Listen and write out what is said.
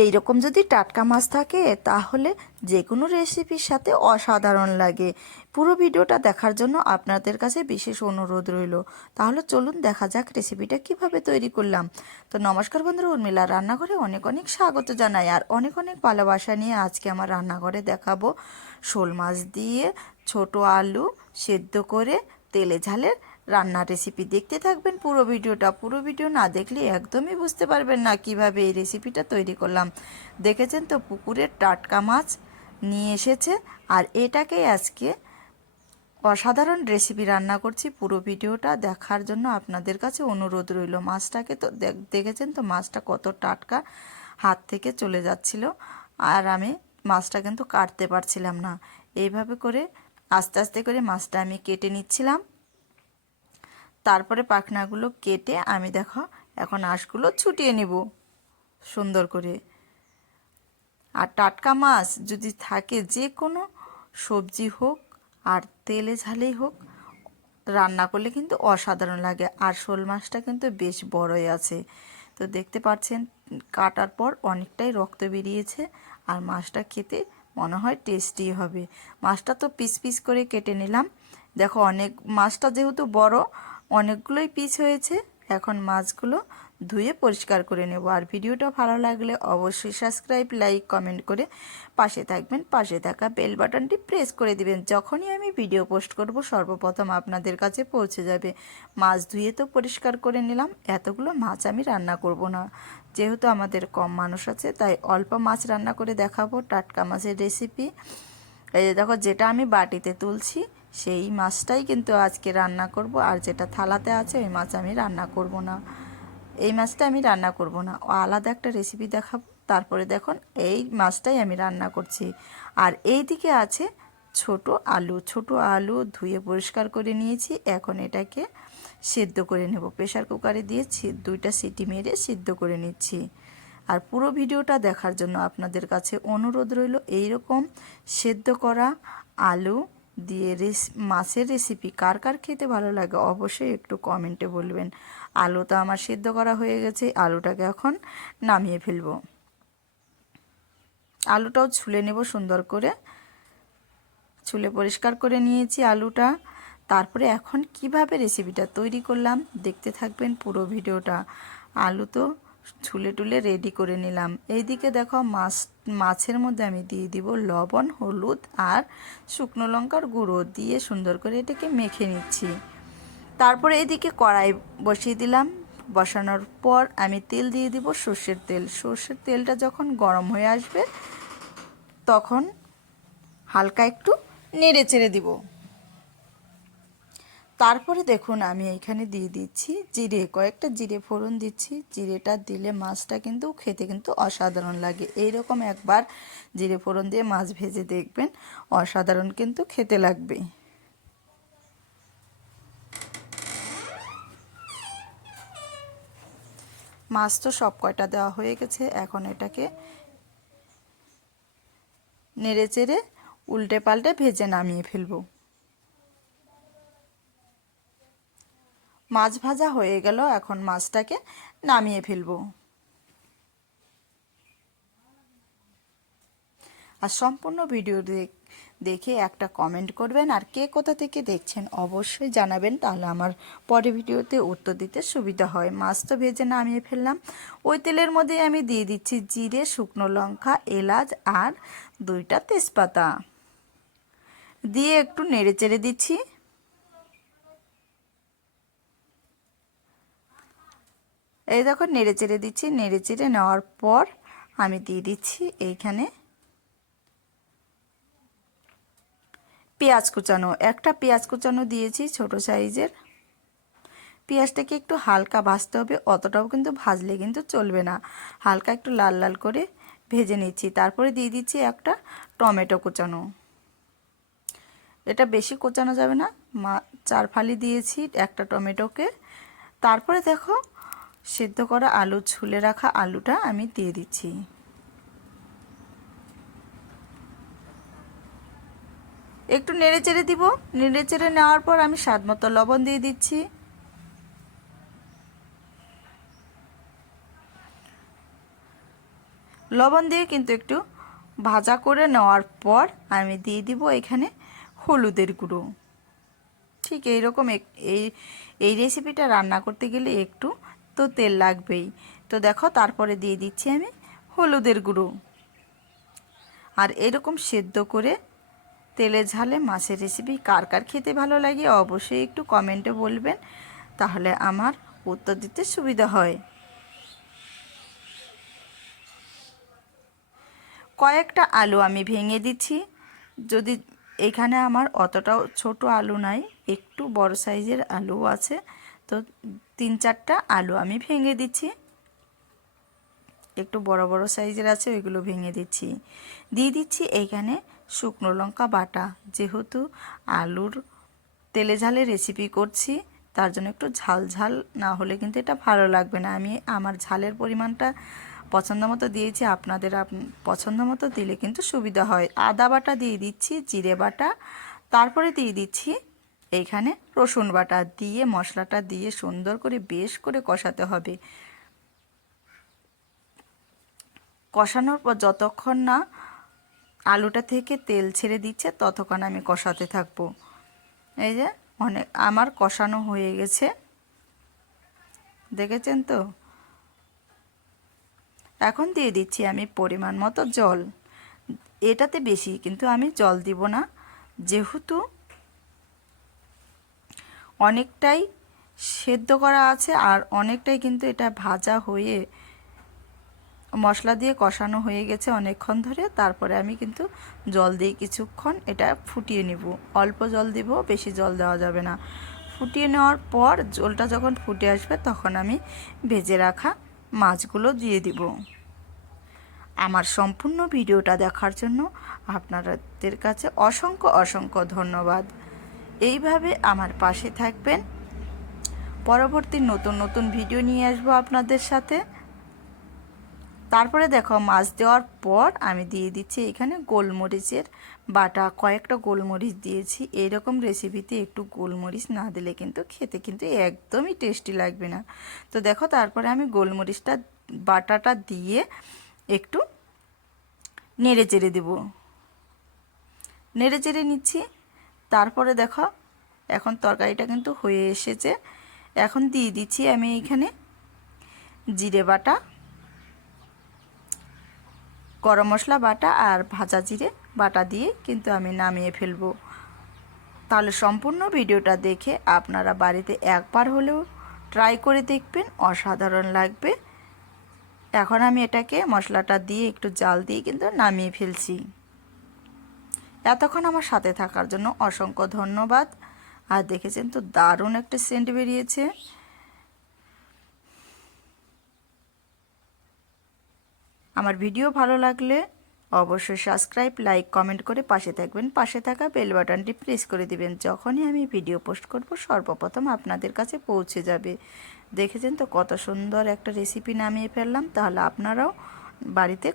এই রকম যদি টাটকা মাছ থাকে, তাহলে যে কোনো রেসিপির সাথে অসাধারণ লাগে। পুরো ভিডিওটা দেখার জন্য আপনাদের কাছে বিশেষ অনুরোধ রইল। তাহলে চলুন দেখা যাক রেসিপিটা কীভাবে তৈরি করলাম। তো নমস্কার বন্ধুরা, উর্মিলা রান্নাঘরে অনেক অনেক স্বাগত জানাই, আর অনেক অনেক ভালোবাসা নিয়ে আজকে আমার রান্নাঘরে দেখাবো। শোল মাছ দিয়ে ছোট আলু সেদ্ধ করে তেলে ঝালের রান্নার রেসিপি দেখতে থাকবেন, পুরো ভিডিওটা, পুরো ভিডিও না দেখলে একদমই বুঝতে পারবেন না কীভাবে এই রেসিপিটা তৈরি করলাম। দেখেছেন তো পুকুরের টাটকা মাছ নিয়ে এসেছে আর এটাকেই আজকে অসাধারণ রেসিপি রান্না করছি পুরো ভিডিওটা দেখার জন্য আপনাদের কাছে অনুরোধ রইল। মাছটাকে তো দেখেছেন তো মাছটা কত টাটকা হাত থেকে চলে যাচ্ছিল আর আমি মাছটা কিন্তু কাটতে পারছিলাম না। এইভাবে করে আস্তে আস্তে করে মাছটা আমি কেটে নিচ্ছিলাম। তারপরে পাখনাগুলো কেটে আমি দেখো এখন আঁশগুলো ছুটিয়ে নেব সুন্দর করে। আর টাটকা মাছ যদি থাকে যে কোনো সবজি হোক আর তেলে ঝালেই হোক, রান্না করলে কিন্তু অসাধারণ লাগে। আর শোল মাছটা কিন্তু বেশ বড়ই আছে। তো দেখতে পাচ্ছেন, কাটার পর অনেকটাই রক্ত বেরিয়েছে আর মাছটা খেতে মনে হয় টেস্টি হবে। মাছটা তো পিস পিস করে কেটে নিলাম। দেখো অনেক, মাছটা যেহেতু বড় অনেকগুলোই পিস হয়েছে। এখন মাছগুলো ধুয়ে পরিষ্কার করে নেব। আর ভিডিওটা ভালো লাগলে অবশ্যই সাবস্ক্রাইব, লাইক, কমেন্ট করে পাশে থাকবেন। পাশে থাকা বেল বাটনটি প্রেস করে দিবেন। যখনই আমি ভিডিও পোস্ট করব, সর্বপ্রথম আপনাদের কাছে পৌঁছে যাবে। মাছ ধুয়ে তো পরিষ্কার করে নিলাম। এতগুলো মাছ আমি রান্না করব না। যেহেতু আমাদের কম মানুষ আছে, তাই অল্প মাছ রান্না করে দেখাবো। টাটকা মাছের রেসিপি এই দেখো, যেটা আমি বাটিতে তুলছি সেই মাছটাই কিন্তু আজকে রান্না করব, আর যেটা থালাতে আছে ওই মাছ আমি রান্না করব না। এই মাছটা আমি রান্না করব না। আলাদা একটা রেসিপি দেখাবো। তারপরে দেখুন, এই মাছটাই আমি রান্না করছি। আর এই দিকে আছে ছোট আলু। ছোট আলু ধুয়ে পরিষ্কার করে নিয়েছি। এখন এটাকে সেদ্ধ করে নেব। প্রেশার কুকারে দিয়ে দুইটা সিটি মেরে সিদ্ধ করে নিচ্ছি। আর পুরো ভিডিওটা দেখার জন্য আপনাদের কাছে অনুরোধ রইল, এইরকম সেদ্ধ করা আলু দিয়ে রেস, মাছের রেসিপি কার কার খেতে ভালো লাগে অবশ্যই একটু কমেন্টে বলবেন। আলুটা আমার সিদ্ধ করা হয়ে গেছে, আলুটাকে এখন নামিয়ে ফেলব। আলুটাও ছুলে নেব সুন্দর করে। ছুলে পরিষ্কার করে নিয়েছি আলুটা। তারপরে এখন কীভাবে রেসিপিটা তৈরি করলাম দেখতে থাকবেন পুরো ভিডিওটা। আলু তো ছুলে টুলে রেডি করে নিলাম। এইদিকে দেখো মাছ, মাছের মধ্যে আমি দিয়ে দিব লবণ, হলুদ আর শুকনো লঙ্কার গুঁড়ো দিয়ে সুন্দর করে এটাকে মেখে নিচ্ছি। তারপরে এদিকে কড়াই বসিয়ে দিলাম। বসানোর পর আমি তেল দিয়ে দিব সর্ষের তেল। সর্ষের তেলটা যখন গরম হয়ে আসবে, তখন হালকা একটু নেড়ে চেড়ে দিব। তারপরে দেখুন, আমি এখানে দিয়ে দিচ্ছি জিরে, কয়েকটা জিরে ফোড়ন দিচ্ছি। জিরেটা দিলে মাছটা কিন্তু খেতে কিন্তু অসাধারণ লাগে। এই রকম একবার জিরে ফোড়ন দিয়ে মাছ ভেজে দেখবেন, অসাধারণ কিন্তু খেতে লাগবে। মাছ তো সব কয়টা দেওয়া হয়ে গেছে, এখন এটাকে নেড়ে চেড়ে উল্টে পাল্টে ভেজে নামিয়ে ফেলব। মাছ ভাজা হয়ে গেল, এখন মাছটাকে নামিয়ে ফেলব। আর সম্পূর্ণ ভিডিও দেখে একটা কমেন্ট করবেন, আর কে কোথা থেকে দেখছেন অবশ্যই জানাবেন, তাহলে আমার পরে ভিডিওতে উত্তর দিতে সুবিধা হয়। মাছ তো ভেজে নামিয়ে ফেললাম। ওই তেলের মধ্যে আমি দিয়ে দিচ্ছি জিরে, শুকনো লঙ্কা, এলাচ, আর দুইটা তেজপাতা। দিয়ে একটু নেড়ে চেড়ে দিচ্ছি। এই দেখো, নেড়ে চেড়ে দিচ্ছি, নেড়ে চেড়ে নেওয়ার পর আমি দিয়ে দিচ্ছি এইখানে পেঁয়াজ কুচানো। একটা পেঁয়াজ কুচানো দিয়েছি ছোট সাইজের। পেঁয়াজটাকে একটু হালকা ভাজতে হবে, অতটাও কিন্তু ভাজলে কিন্তু চলবে না। হালকা একটু লাল লাল করে ভেজে নিচ্ছি। তারপরে দিয়ে দিচ্ছি একটা টমেটো কুচানো। এটা বেশি কোচানো যাবে না। মা, চার ফালি দিয়েছি একটা টমেটোকে। তারপরে দেখো সেদ্ধ করা আলু, ছুলে রাখা আলুটা আমি দিয়ে দিচ্ছি। একটু নেড়ে চেড়ে দিব। নেড়ে চেড়ে নেওয়ার পর আমি স্বাদ মতো লবণ দিয়ে দিচ্ছি। লবণ দিয়ে কিন্তু একটু ভাজা করে নেওয়ার পর আমি দিয়ে দিব এখানে হলুদের গুঁড়ো। ঠিক এইরকম এই এই রেসিপিটা রান্না করতে গেলে একটু তো তেল লাগবেই। তো দেখো, তারপরে দিয়ে দিচ্ছি আমি হলুদের গুঁড়ো। আর এরকম সেদ্ধ করে তেলে ঝালে মাছের রেসিপি কার কার খেতে ভালো লাগে অবশ্যই একটু কমেন্টে বলবেন, তাহলে আমার উত্তর দিতে সুবিধা হয়। কয়েকটা আলু আমি ভেঙে দিচ্ছি। যদি এখানে আমার অতটাও ছোট আলু নাই, একটু বড় সাইজের আলু আছে তো তিন চারটা আলু আমি ভেঙে দিচ্ছি। একটু বড় বড় সাইজের আছে, ওইগুলো ভেঙে দিচ্ছি। দিয়ে দিচ্ছি এইখানে শুকনো লঙ্কা বাটা। যেহেতু আলুর তেলে ঝালে রেসিপি করছি, তার জন্য একটু ঝাল ঝাল না হলে কিন্তু এটা ভালো লাগবে না। আমি আমার ঝালের পরিমাণটা পছন্দ মতো দিয়েছি, আপনাদের আপ- পছন্দ মতো দিলে কিন্তু সুবিধা হয়। আদা বাটা দিয়ে দিচ্ছি, জিরে বাটা, তারপরে দিয়ে দিচ্ছি এইখানে রসুন বাটা দিয়ে, মশলাটা দিয়ে সুন্দর করে বেশ করে কষাতে হবে। কষানোর পর যতক্ষণ না আলুটা থেকে তেল ছেড়ে দিচ্ছে, ততক্ষণ আমি কষাতে থাকব। এই যে অনেক আমার কষানো হয়ে গেছে। দেখেছেন তো? এখন দিয়ে দিচ্ছি আমি পরিমাণ মতো জল। এটাতে বেশি, কিন্তু আমি জল দিব না। যেহেতু অনেকটাই সেদ্ধ করা আছে আর অনেকটাই কিন্তু এটা ভাজা হয়ে মশলা দিয়ে কষানো হয়ে গেছে অনেকক্ষণ ধরে। তারপরে আমি কিন্তু জল দিয়ে কিছুক্ষণ এটা ফুটিয়ে নিব। অল্প জল দিব, বেশি জল দেওয়া যাবে না। ফুটিয়ে নেওয়ার পর জলটা যখন ফুটে আসবে তখন আমি ভেজে রাখা মাছগুলো দিয়ে দিব। আমার সম্পূর্ণ ভিডিওটা দেখার জন্য আপনাদের কাছে অসংখ্য অসংখ্য ধন্যবাদ। এইভাবে আমার পাশে থাকবেন। পরবর্তী নতুন নতুন ভিডিও নিয়ে আসব আপনাদের সাথে। তারপরে দেখো, মাছ দেওয়ার পর আমি দিয়ে দিচ্ছি এখানে গোলমরিচের বাটা। কয়েকটা গোলমরিচ দিয়েছি। এইরকম রেসিপিতে একটু গোলমরিচ না দিলে কিন্তু খেতে কিন্তু একদমই টেস্টি লাগবে না। তো দেখো, তারপরে আমি গোলমরিচটা, বাটাটা দিয়ে একটু নেড়ে চেড়ে দেব। নেড়ে চেড়ে নিচ্ছি। তারপরে দেখো, এখন তরকারিটা কিন্তু হয়ে এসেছে। এখন দিয়ে দিচ্ছি আমি এইখানে জিরে বাটা, গরম মশলা বাটা আর ভাজা জিরে বাটা দিয়ে কিন্তু আমি নামিয়ে ফেলব। তাহলে সম্পূর্ণ ভিডিওটা দেখে আপনারা বাড়িতে একবার হলেও ট্রাই করে দেখবেন, অসাধারণ লাগবে। এখন আমি এটাকে মশলাটা দিয়ে একটু জাল দিয়ে কিন্তু নামিয়ে ফেলছি। এতক্ষণ আমার সাথে থাকার জন্য অসংখ্য ধন্যবাদ। আর দেখেছেন তো দারুণ একটা সেন্ট বেরিয়েছে। আমার ভিডিও ভালো লাগলে অবশ্যই সাবস্ক্রাইব লাইক কমেন্ট করে পাশে থাকবেন। পাশে থাকা বেল বাটনটি প্রেস করে দিবেন। যখনই আমি ভিডিও পোস্ট করব, সর্বপ্রথম আপনাদের কাছে পৌঁছে যাবে। দেখেছেন তো কত সুন্দর একটা রেসিপি নামিয়ে ফেললাম। তাহলে আপনারাও বাড়িতে